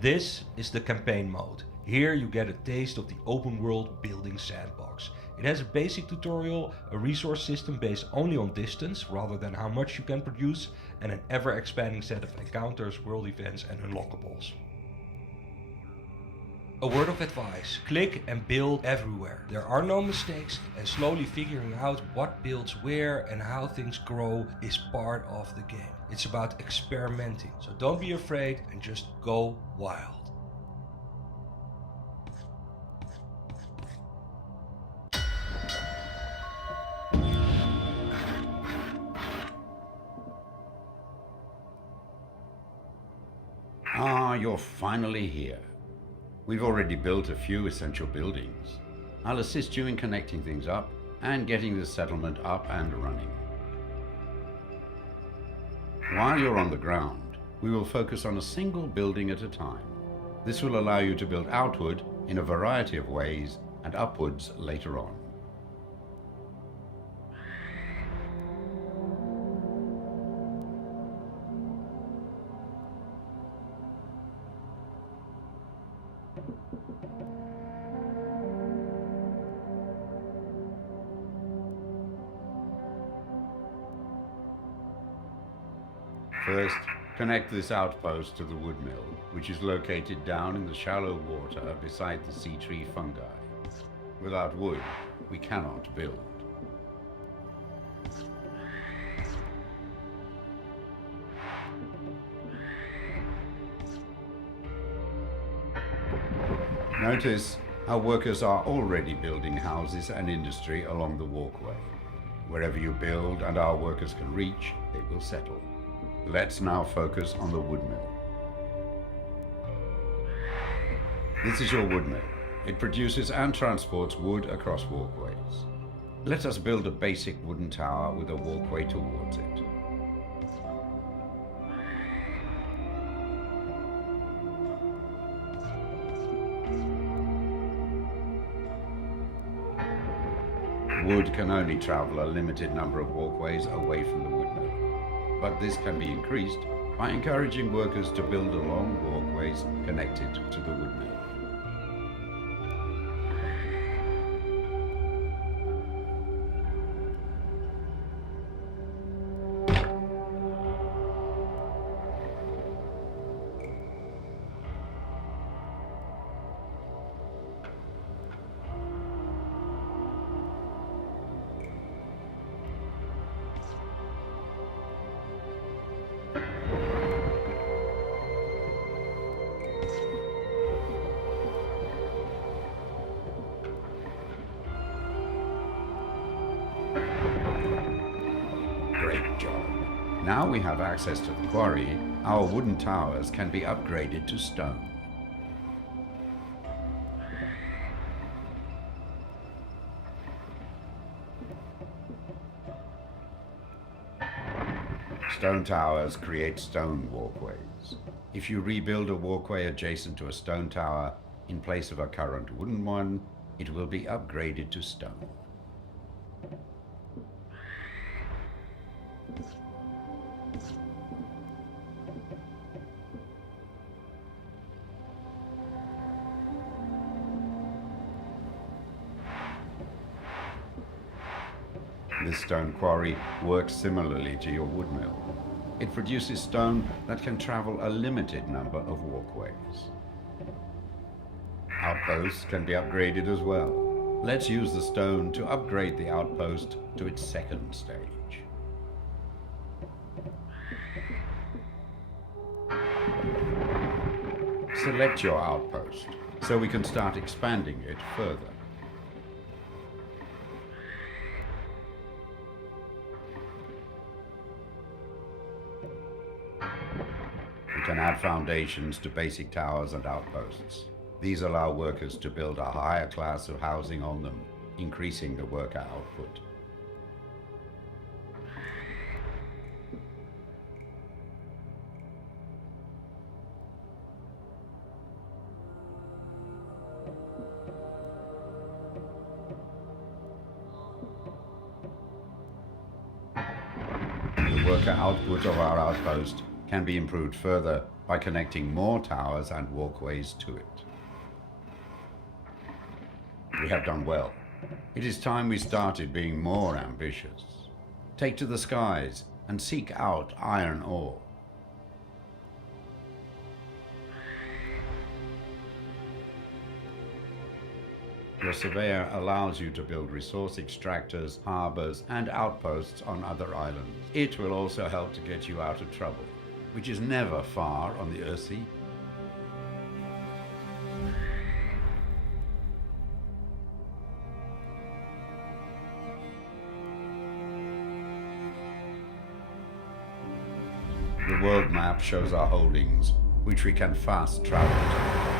This is the campaign mode. Here you get a taste of the open world building sandbox. It has a basic tutorial, a resource system based only on distance rather than how much you can produce, and an ever expanding set of encounters, world events and unlockables. A word of advice, click and build everywhere. There are no mistakes, and slowly figuring out what builds where and how things grow is part of the game. It's about experimenting, so don't be afraid and just go wild. Ah, you're finally here. We've already built a few essential buildings. I'll assist you in connecting things up and getting the settlement up and running. While you're on the ground, we will focus on a single building at a time. This will allow you to build outward in a variety of ways and upwards later on. First, connect this outpost to the wood mill, which is located down in the shallow water beside the sea tree fungi. Without wood, we cannot build. Notice our workers are already building houses and industry along the walkway. Wherever you build and our workers can reach, they will settle. Let's now focus on the wood mill. This is your wood mill. It produces and transports wood across walkways. Let us build a basic wooden tower with a walkway towards it. Wood can only travel a limited number of walkways away from the wood mill. But this can be increased by encouraging workers to build along walkways connected to the wood mill. Great job. Now we have access to the quarry, our wooden towers can be upgraded to stone. Stone towers create stone walkways. If you rebuild a walkway adjacent to a stone tower in place of a current wooden one, it will be upgraded to stone. This stone quarry works similarly to your wood mill. It produces stone that can travel a limited number of walkways. Outposts can be upgraded as well. Let's use the stone to upgrade the outpost to its second stage. Select your outpost so we can start expanding it further. We can add foundations to basic towers and outposts. These allow workers to build a higher class of housing on them, increasing the worker output. The worker output of our outpost can be improved further by connecting more towers and walkways to it. We have done well. It is time we started being more ambitious. Take to the skies and seek out iron ore. Your surveyor allows you to build resource extractors, harbors, and outposts on other islands. It will also help to get you out of trouble, which is never far on the Earthsea. The world map shows our holdings, which we can fast travel to.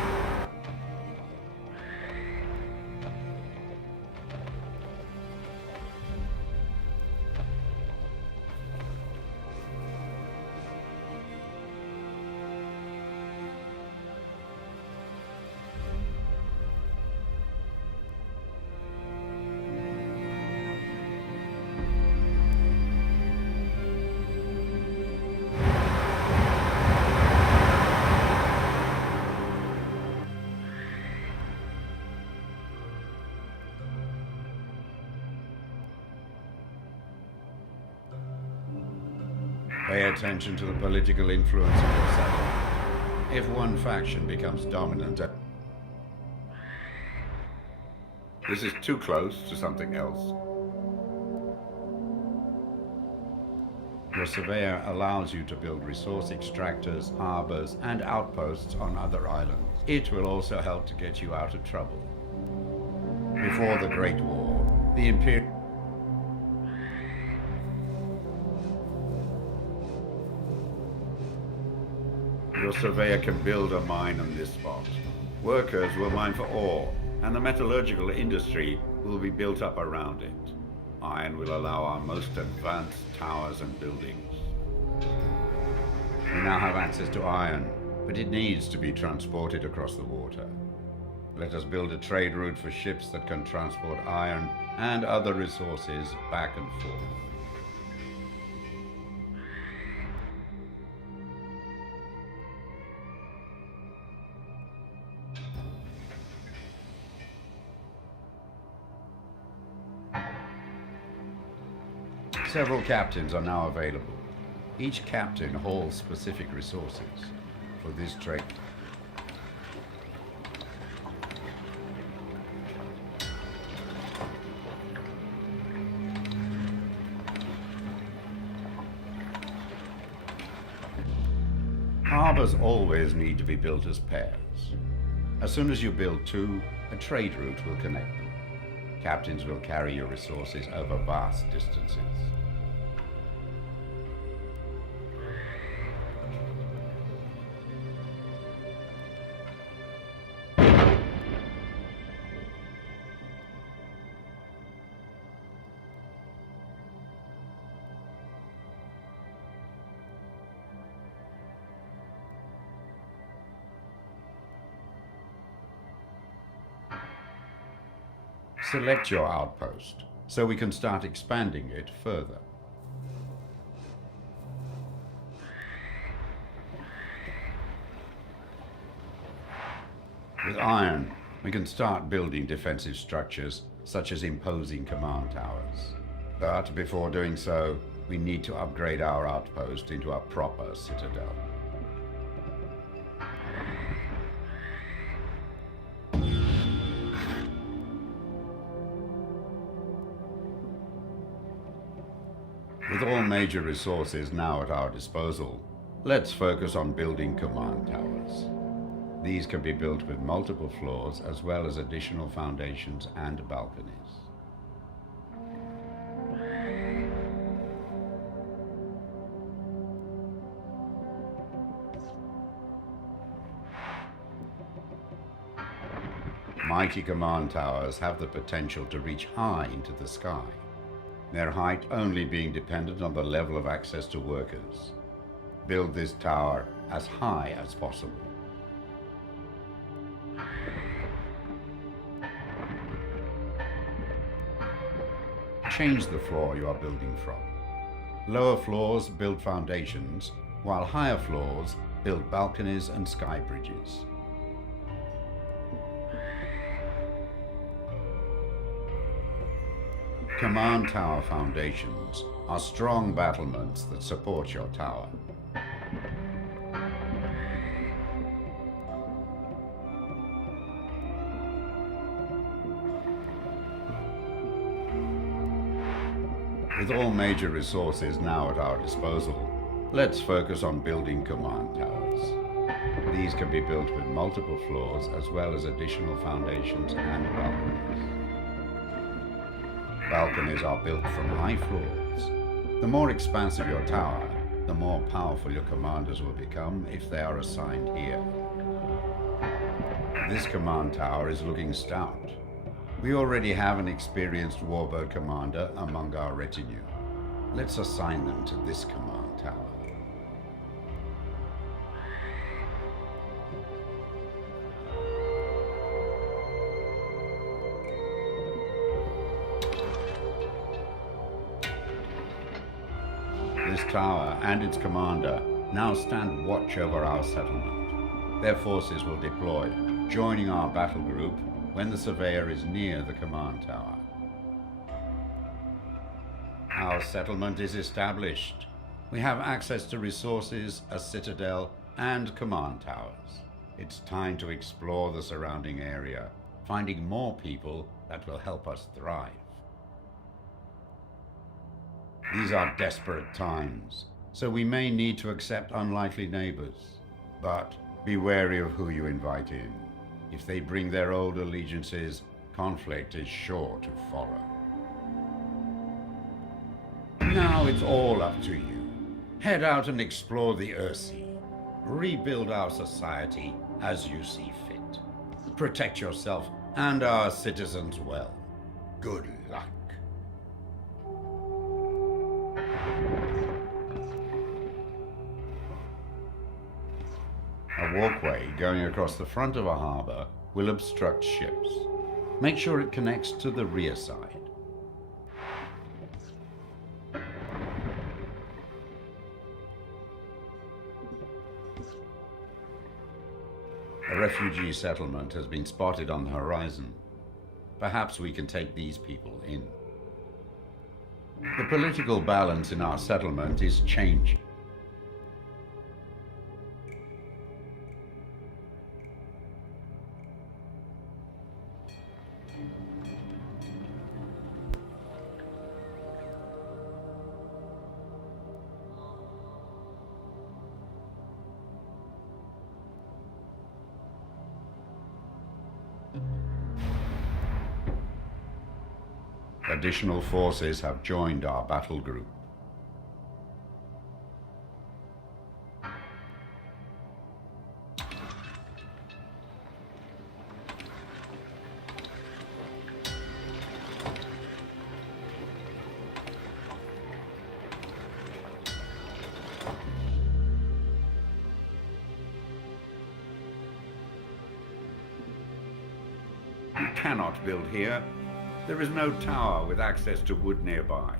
Pay attention to the political influence of your settlement. If one faction becomes dominant, this is too close to something else. Your surveyor allows you to build resource extractors, harbors, and outposts on other islands. It will also help to get you out of trouble. Before the Great War, the Imperial Your surveyor can build a mine on this spot. Workers will mine for ore, and the metallurgical industry will be built up around it. Iron will allow our most advanced towers and buildings. We now have access to iron, but it needs to be transported across the water. Let us build a trade route for ships that can transport iron and other resources back and forth. Several captains are now available. Each captain holds specific resources for this trade. Harbors always need to be built as pairs. As soon as you build two, a trade route will connect them. Captains will carry your resources over vast distances. Select your outpost, so we can start expanding it further. With iron, we can start building defensive structures, such as imposing command towers. But before doing so, we need to upgrade our outpost into a proper citadel. With all major resources now at our disposal, let's focus on building command towers. These can be built with multiple floors as well as additional foundations and balconies. Mighty command towers have the potential to reach high into the sky, their height only being dependent on the level of access to workers. Build this tower as high as possible. Change the floor you are building from. Lower floors build foundations, while higher floors build balconies and sky bridges. Command tower foundations are strong battlements that support your tower. With all major resources now at our disposal, let's focus on building command towers. These can be built with multiple floors as well as additional foundations and balconies. Balconies are built from high floors. The more expansive your tower, the more powerful your commanders will become if they are assigned here. This command tower is looking stout. We already have an experienced warbird commander among our retinue. Let's assign them to this command tower. This tower and its commander now stand watch over our settlement. Their forces will deploy, joining our battle group when the surveyor is near the command tower. Our settlement is established. We have access to resources, a citadel, and command towers. It's time to explore the surrounding area, finding more people that will help us thrive. These are desperate times, so we may need to accept unlikely neighbors. But be wary of who you invite in. If they bring their old allegiances, conflict is sure to follow. Now it's all up to you. Head out and explore the Earthsea. Rebuild our society as you see fit. Protect yourself and our citizens well. Good luck. A walkway going across the front of a harbor will obstruct ships. Make sure it connects to the rear side. A refugee settlement has been spotted on the horizon. Perhaps we can take these people in. The political balance in our settlement is changing. Additional forces have joined our battle group. You cannot build here. There is no tower with access to wood nearby.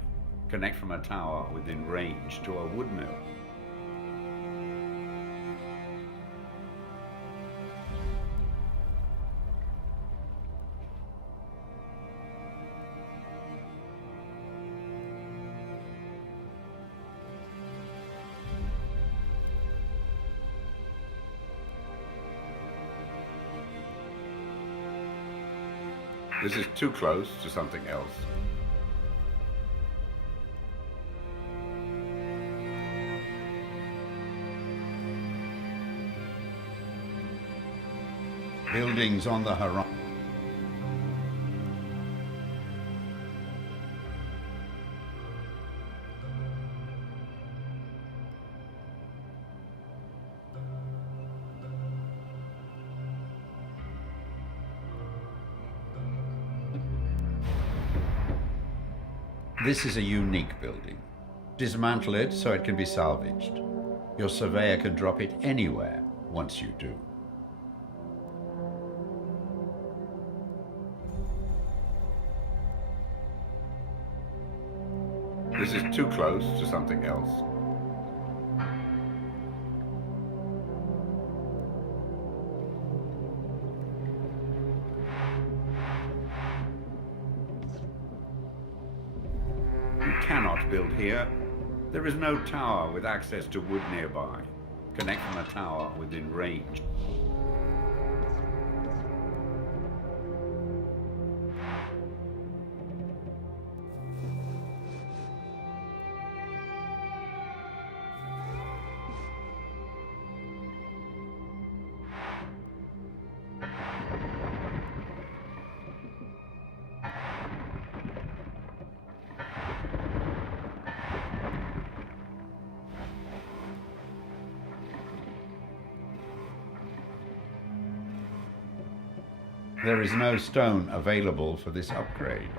Connect from a tower within range to a wood mill. This is too close to something else. Buildings on the horizon. This is a unique building. Dismantle it so it can be salvaged. Your surveyor can drop it anywhere once you do. This is too close to something else. built here, there is no tower with access to wood nearby. Connect from a tower within range. There is no stone available for this upgrade.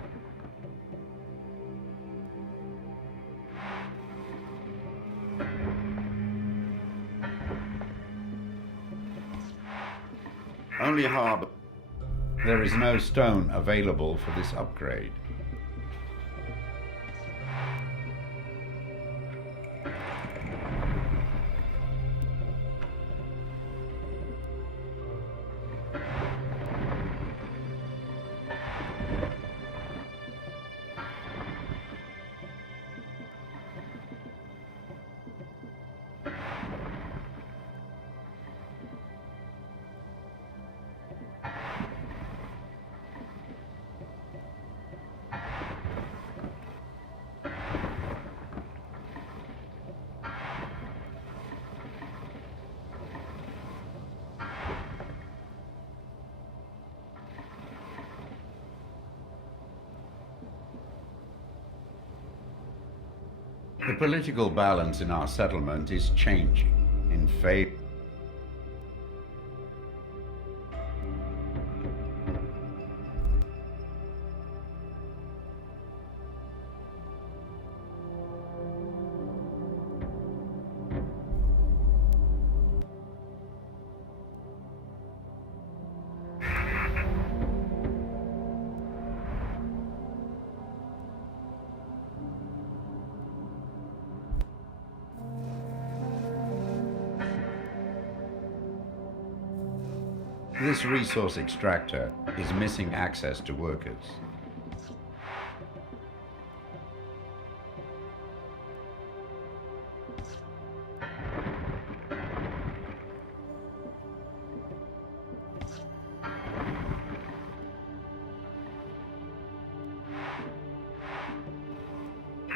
Only harbor. There is no stone available for this upgrade. The political balance in our settlement is changing in favor. This resource extractor is missing access to workers.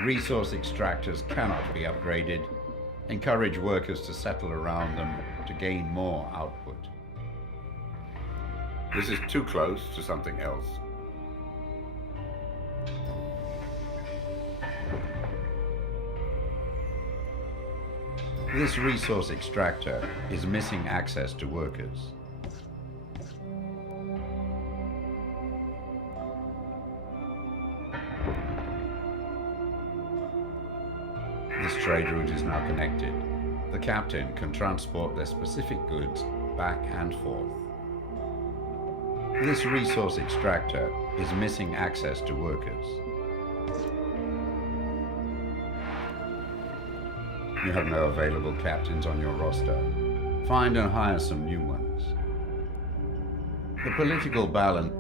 Resource extractors cannot be upgraded. Encourage workers to settle around them to gain more output. This is too close to something else. This resource extractor is missing access to workers. This trade route is now connected. The captain can transport their specific goods back and forth. This resource extractor is missing access to workers. You have no available captains on your roster. Find and hire some new ones. The political balance.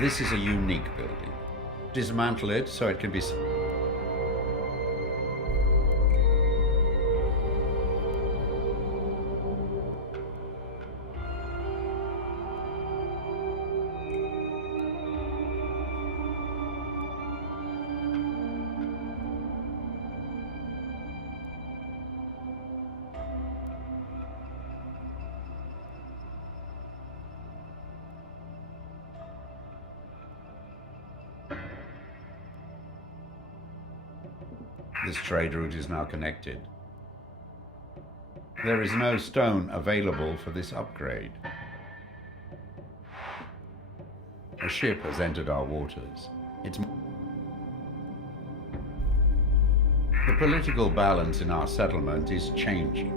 This is a unique building. Dismantle it so it can be... This trade route is now connected. There is no stone available for this upgrade. A ship has entered our waters. The political balance in our settlement is changing